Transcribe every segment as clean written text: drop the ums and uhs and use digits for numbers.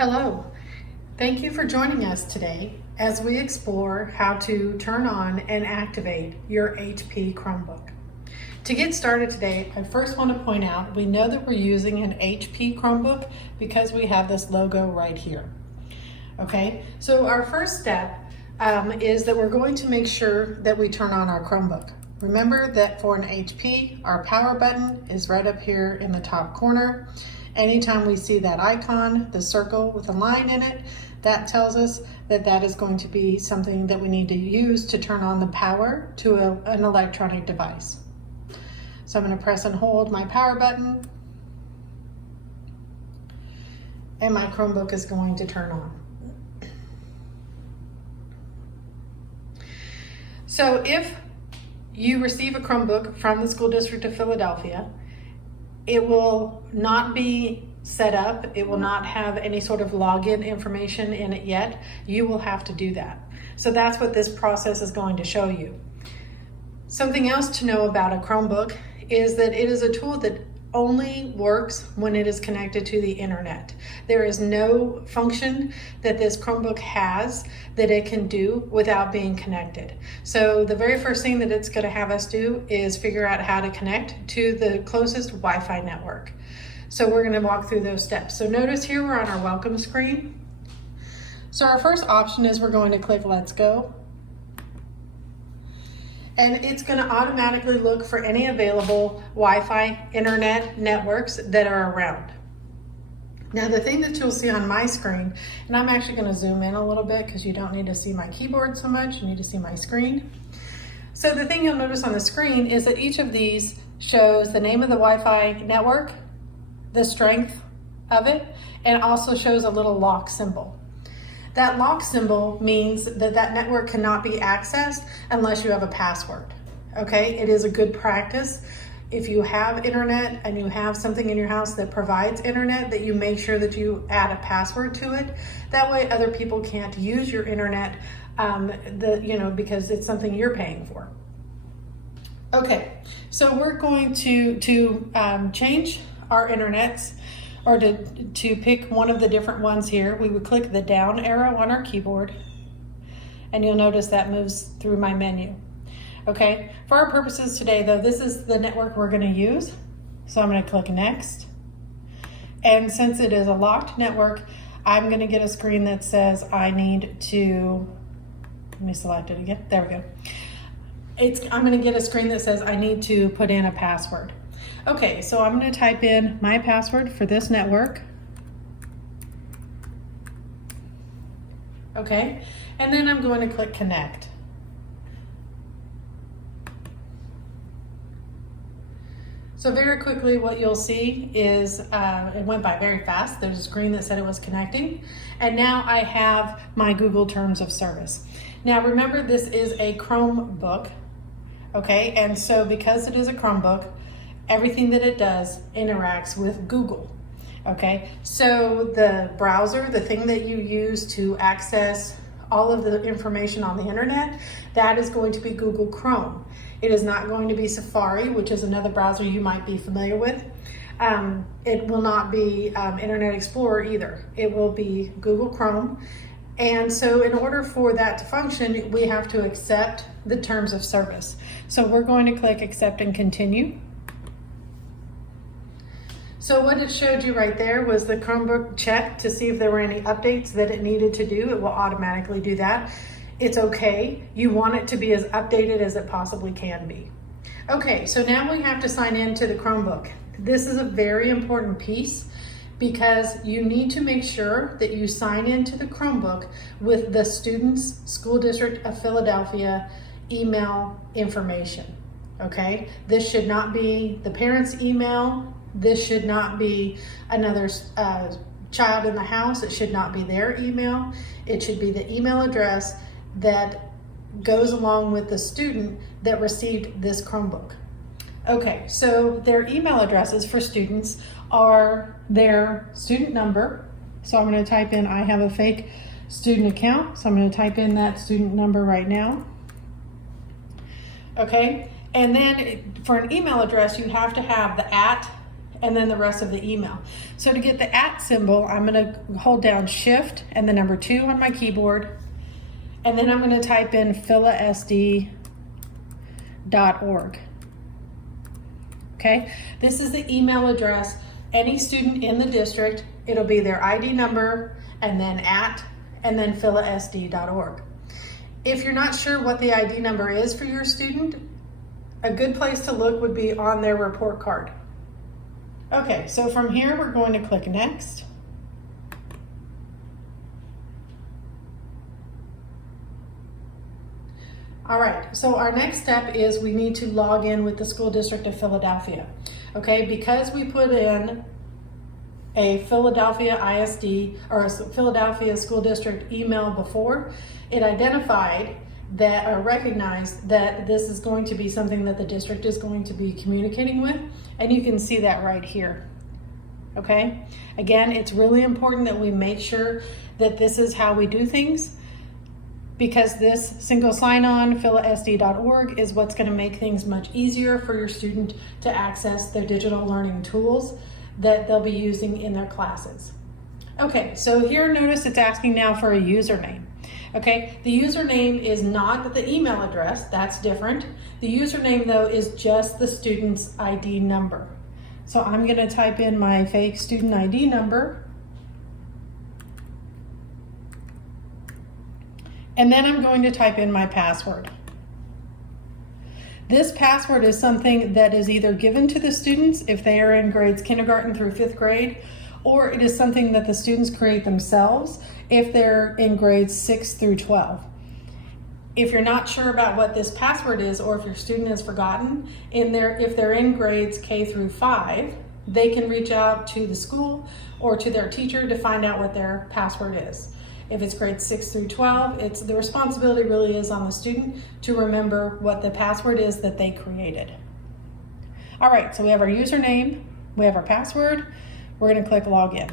Hello, thank you for joining us today as we explore how to turn on and activate your HP Chromebook. To get started today, I first want to point out we know that we're using an HP Chromebook because we have this logo right here. Okay, so our first step is that we're going to make sure that we turn on our Chromebook. Remember that for an HP, our power button is right up here in the top corner. Anytime we see that icon, the circle with a line in it, that tells us that that is going to be something that we need to use to turn on the power to an electronic device. So I'm going to press and hold my power button, and my Chromebook is going to turn on. So if you receive a Chromebook from the School District of Philadelphia, it will not be set up. It will not have any sort of login information in it yet. You will have to do that. So that's what this process is going to show you. Something else to know about a Chromebook is that it is a tool that only works when it is connected to the internet. There is no function that this Chromebook has that it can do without being connected. So the very first thing that it's going to have us do is figure out how to connect to the closest Wi-Fi network. So we're going to walk through those steps. So notice here we're on our welcome screen. So our first option is we're going to click Let's Go. And it's going to automatically look for any available Wi-Fi internet networks that are around. Now the thing that you'll see on my screen, and I'm actually going to zoom in a little bit because you don't need to see my keyboard so much, you need to see my screen. So the thing you'll notice on the screen is that each of these shows the name of the Wi-Fi network, the strength of it, and also shows a little lock symbol. That lock symbol means that that network cannot be accessed unless you have a password, okay? It is a good practice if you have internet and you have something in your house that provides internet that you make sure that you add a password to it. That way other people can't use your internet because it's something you're paying for. Okay, so we're going to change our internets, or to pick one of the different ones here. We would click the down arrow on our keyboard, and you'll notice that moves through my menu. Okay, for our purposes today though, this is the network we're going to use. So I'm going to click Next. And since it is a locked network, I'm going to get a screen that says I need to, let me select it again. There we go. I'm going to get a screen that says I need to put in a password. Okay, so I'm going to type in my password for this network. Okay, and then I'm going to click Connect. So very quickly what you'll see is it went by very fast. There's a screen that said it was connecting, and now I have my Google Terms of Service. Now remember, this is a Chromebook, okay, and so because it is a Chromebook, everything that it does interacts with Google, okay? So the browser, the thing that you use to access all of the information on the internet, that is going to be Google Chrome. It is not going to be Safari, which is another browser you might be familiar with. It will not be Internet Explorer either. It will be Google Chrome. And so in order for that to function, we have to accept the terms of service. So we're going to click Accept and Continue. So what it showed you right there was the Chromebook check to see if there were any updates that it needed to do. It will automatically do that. It's okay. You want it to be as updated as it possibly can be. Okay, so now we have to sign in to the Chromebook. This is a very important piece because you need to make sure that you sign into the Chromebook with the student's School District of Philadelphia email information, okay? This should not be the parent's email. This should not be another child in the house. It should not be their email. It should be the email address that goes along with the student that received this Chromebook. Okay, so their email addresses for students are their student number. So I'm going to type in, I have a fake student account. So I'm going to type in that student number right now. Okay, and then for an email address, you have to have the and then the rest of the email. So to get the @ symbol, I'm gonna hold down Shift and the number 2 on my keyboard, and then I'm gonna type in philasd.org. Okay, this is the email address. Any student in the district, it'll be their ID number, and then @ and then philasd.org. If you're not sure what the ID number is for your student, a good place to look would be on their report card. Okay, so from here we're going to click Next. All right, so our next step is we need to log in with the School District of Philadelphia. Okay, because we put in a Philadelphia ISD or a Philadelphia School District email before, it identified that or recognized that this is going to be something that the district is going to be communicating with, and you can see that right here. Okay, again, it's really important that we make sure that this is how we do things, because this single sign-on philasd.org is what's going to make things much easier for your student to access their digital learning tools that they'll be using in their classes. Okay, so here notice it's asking now for a username. Okay, the username is not the email address, that's different. The username though is just the student's ID number. So I'm gonna type in my fake student ID number, and then I'm going to type in my password. This password is something that is either given to the students if they are in grades kindergarten through 5th grade, or it is something that the students create themselves if they're in grades 6 through 12. If you're not sure about what this password is, or if your student has forgotten, if they're in grades K through 5, they can reach out to the school or to their teacher to find out what their password is. If it's grades 6 through 12, the responsibility really is on the student to remember what the password is that they created. All right, so we have our username, we have our password, we're gonna click Login.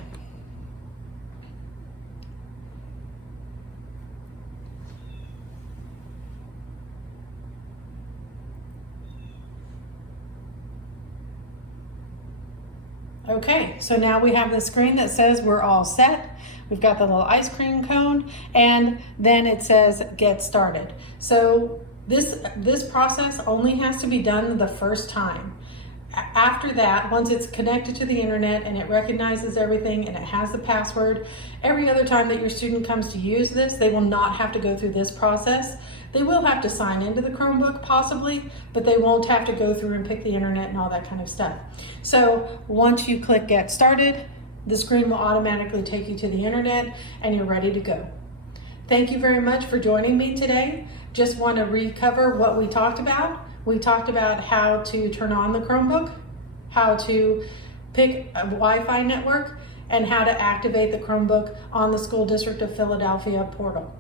Okay, so now we have the screen that says we're all set. We've got the little ice cream cone, and then it says get started. So this process only has to be done the first time. After that, once it's connected to the internet and it recognizes everything and it has the password, every other time that your student comes to use this, they will not have to go through this process. They will have to sign into the Chromebook possibly, but they won't have to go through and pick the internet and all that kind of stuff. So once you click get started, the screen will automatically take you to the internet and you're ready to go. Thank you very much for joining me today. Just want to recover what we talked about. We talked about how to turn on the Chromebook, how to pick a Wi-Fi network, and how to activate the Chromebook on the School District of Philadelphia portal.